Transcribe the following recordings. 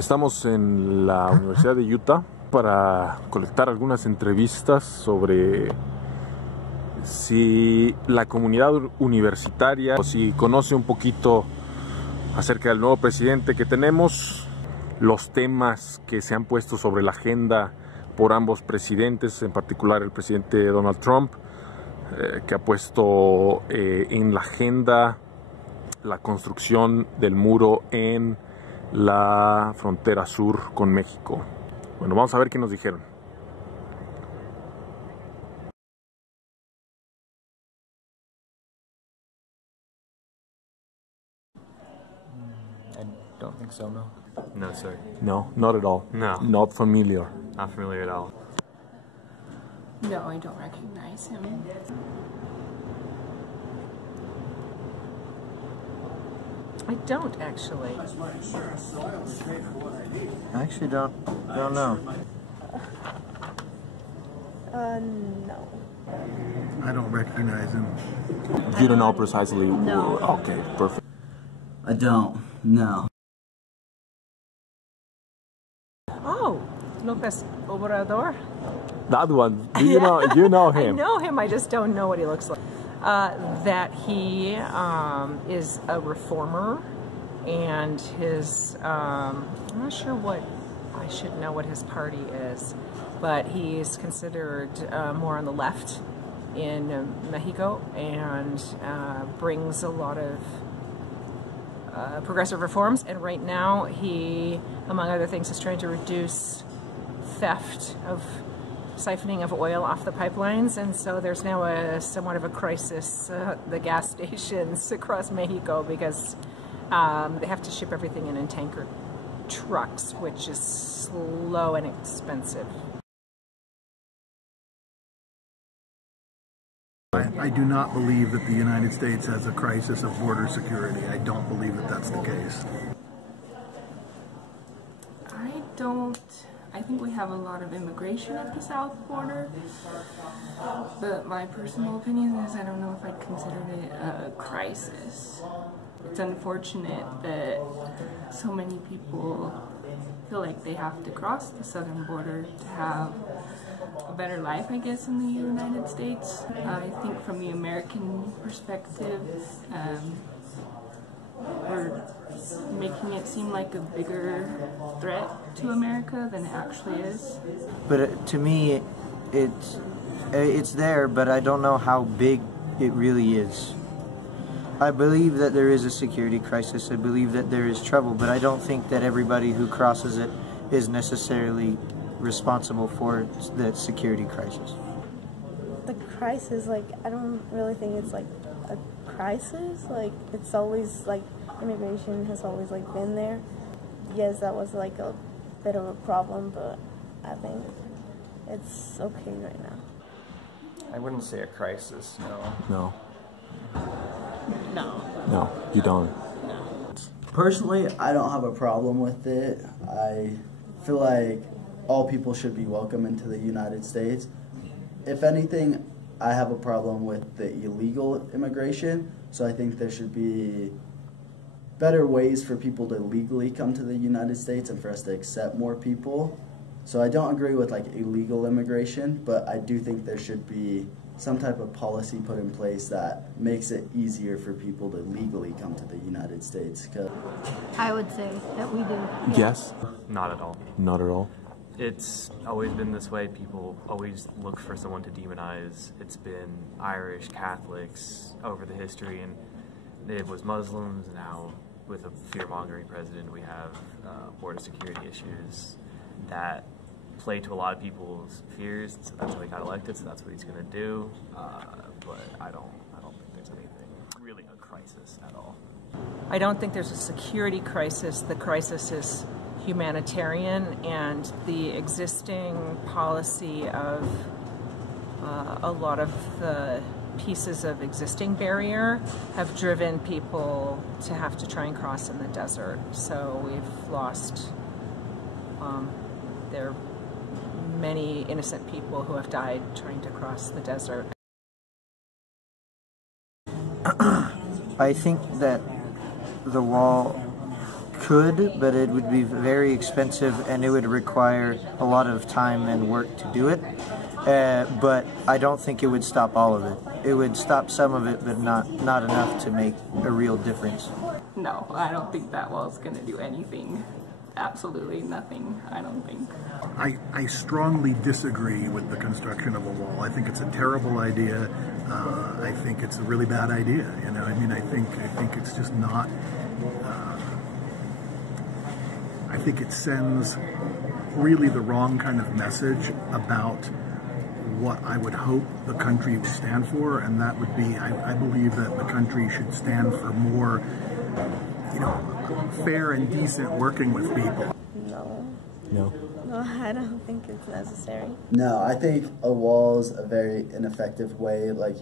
Estamos en la Universidad de Utah para colectar algunas entrevistas sobre si la comunidad universitaria o si conoce un poquito acerca del nuevo presidente que tenemos, los temas que se han puesto sobre la agenda por ambos presidentes, en particular el presidente Donald Trump, que ha puesto en la agenda la construcción del muro en la frontera sur con México. Bueno, vamos a ver qué nos dijeron. I don't think so, no. No, sir. No, not at all. No. Not familiar. Not familiar at all. No, I don't recognize him. I don't actually. I actually don't know. No. I don't recognize him. You don't know precisely? No. Okay, perfect. I don't, no. Oh, López Obrador. That one. Do you know? You know him? I know him. I just don't know what he looks like. That he is a reformer, and his I'm not sure what, I should know what his party is, but he's considered more on the left in Mexico, and brings a lot of progressive reforms. And right now he, among other things, is trying to reduce theft of siphoning of oil off the pipelines, and so there's now somewhat of a crisis at the gas stations across Mexico because they have to ship everything in tanker trucks, which is slow and expensive. I do not believe that the United States has a crisis of border security. I don't believe that that's the case. I think we have a lot of immigration at the south border, but my personal opinion is I don't know if I'd consider it a crisis. It's unfortunate that so many people feel like they have to cross the southern border to have a better life, I guess, in the United States. I think from the American perspective, we're making it seem like a bigger threat to America than it actually is. But to me, it's there, but I don't know how big it really is. I believe that there is a security crisis. I believe that there is trouble, but I don't think that everybody who crosses it is necessarily responsible for the security crisis. The crisis, like, I don't really think it's like a crisis. Like, it's always like immigration has always like been there. Yes, that was like a bit of a problem, but I think it's okay right now. I wouldn't say a crisis, no. No. No. No, you don't. Personally, I don't have a problem with it. I feel like all people should be welcome into the United States. If anything, I have a problem with the illegal immigration, so I think there should be better ways for people to legally come to the United States and for us to accept more people. So I don't agree with like illegal immigration, but I do think there should be some type of policy put in place that makes it easier for people to legally come to the United States. I would say that we do. Yes? Not at all. Not at all. It's always been this way. People always look for someone to demonize. It's been Irish, Catholics over the history, and it was Muslims. Now, with a fear-mongering president, we have border security issues that play to a lot of people's fears. So that's why he got elected. So that's what he's going to do. But I don't think there's anything really a crisis at all. I don't think there's a security crisis. The crisis is humanitarian, and the existing policy of a lot of the pieces of existing barrier have driven people to have to try and cross in the desert. So we've lost, there are many innocent people who have died trying to cross the desert. I think that the wall could, but it would be very expensive and it would require a lot of time and work to do it. But I don't think it would stop all of it. It would stop some of it, but not enough to make a real difference. No, I don't think that wall is going to do anything. Absolutely nothing, I don't think. I strongly disagree with the construction of a wall. I think it's a terrible idea. I think it's a really bad idea. You know, I mean, I think it's just not. I think it sends really the wrong kind of message about what I would hope the country would stand for, and that would be, I believe that the country should stand for more, you know, fair and decent working with people. No. No. No, I don't think it's necessary. No, I think a wall is a very ineffective way. Like,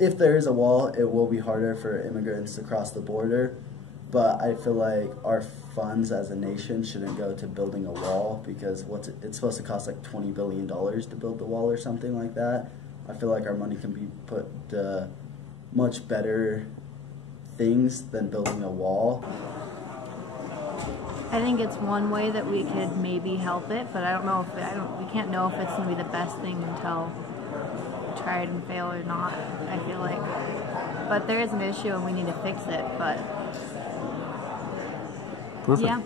if there is a wall, it will be harder for immigrants to cross the border. But I feel like our funds as a nation shouldn't go to building a wall, because it's supposed to cost like $20 billion to build the wall or something like that. I feel like our money can be put to much better things than building a wall. I think it's one way that we could maybe help it, but I don't know if we can't know if it's going to be the best thing until we try it and fail or not, I feel like. But there is an issue and we need to fix it, but Perfect. yeah.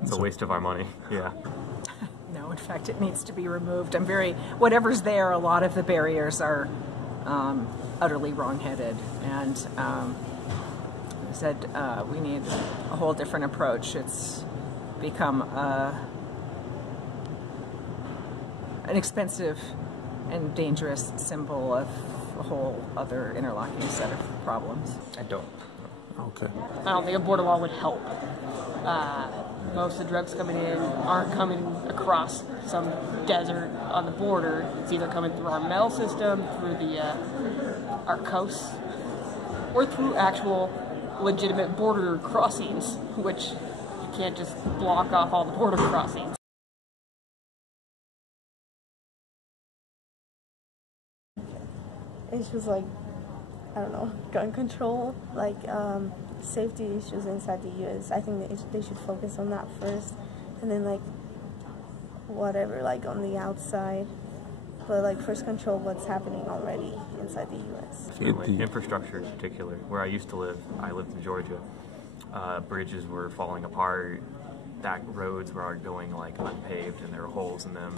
It's a waste of our money, yeah. No, in fact, it needs to be removed. Whatever's there, a lot of the barriers are utterly wrong-headed, and I said we need a whole different approach. It's become an expensive and dangerous symbol of a whole other interlocking set of problems. I don't. Okay. I don't think a border wall would help. Most of the drugs coming in aren't coming across some desert on the border. It's either coming through our mail system, through our coasts, or through actual legitimate border crossings, which you can't just block off all the border crossings. Issues like, I don't know, gun control, like safety issues inside the U.S. I think they should focus on that first, and then like whatever like on the outside, but like first control what's happening already inside the U.S. Certainly. Infrastructure in particular. Where I used to live, I lived in Georgia, bridges were falling apart, roads were going like unpaved and there were holes in them.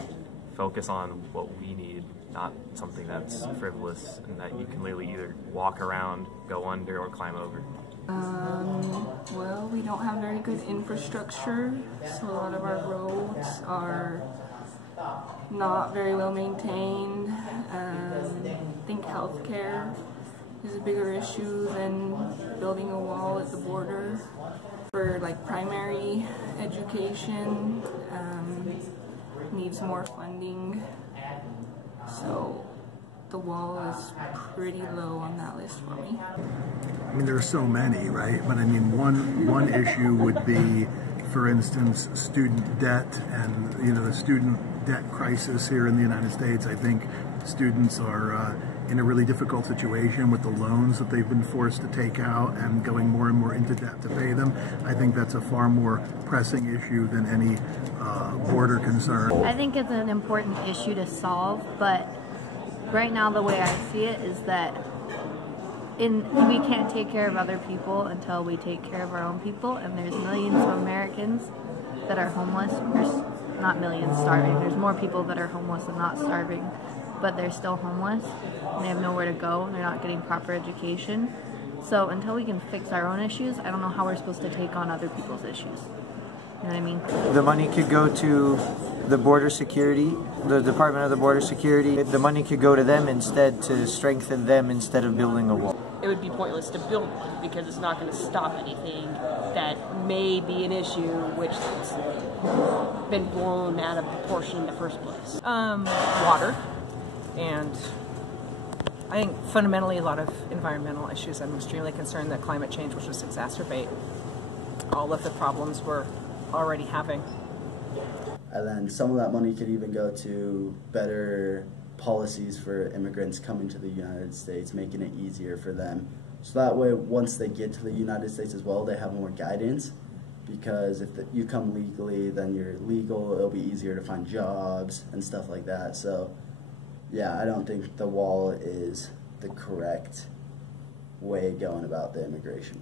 Focus on what we need, not something that's frivolous and that you can literally either walk around, go under, or climb over. Well, we don't have very good infrastructure, so a lot of our roads are not very well maintained. I think healthcare is a bigger issue than building a wall at the border. For like primary education, needs more funding, so the wall is pretty low on that list for me. I mean, there are so many, right? But I mean, one issue would be, for instance, student debt and, you know, the student debt crisis here in the United States. I think students are in a really difficult situation with the loans that they've been forced to take out and going more and more into debt to pay them. I think that's a far more pressing issue than any border concern. I think it's an important issue to solve, but right now the way I see it is that we can't take care of other people until we take care of our own people, and there's millions of Americans that are homeless. There's not millions starving. There's more people that are homeless and not starving, but they're still homeless and they have nowhere to go and they're not getting proper education. So until we can fix our own issues, I don't know how we're supposed to take on other people's issues. You know what I mean? The money could go to the border security, the Department of the Border Security. The money could go to them instead, to strengthen them instead of building a wall. It would be pointless to build one because it's not going to stop anything that may be an issue which has been blown out of proportion in the first place. Water, and I think fundamentally a lot of environmental issues. I'm extremely concerned that climate change will just exacerbate all of the problems we're already having. And then some of that money could even go to better policies for immigrants coming to the United States, making it easier for them. So that way, once they get to the United States as well, they have more guidance because if you come legally, then you're legal, it'll be easier to find jobs and stuff like that. So yeah, I don't think the wall is the correct way going about the immigration.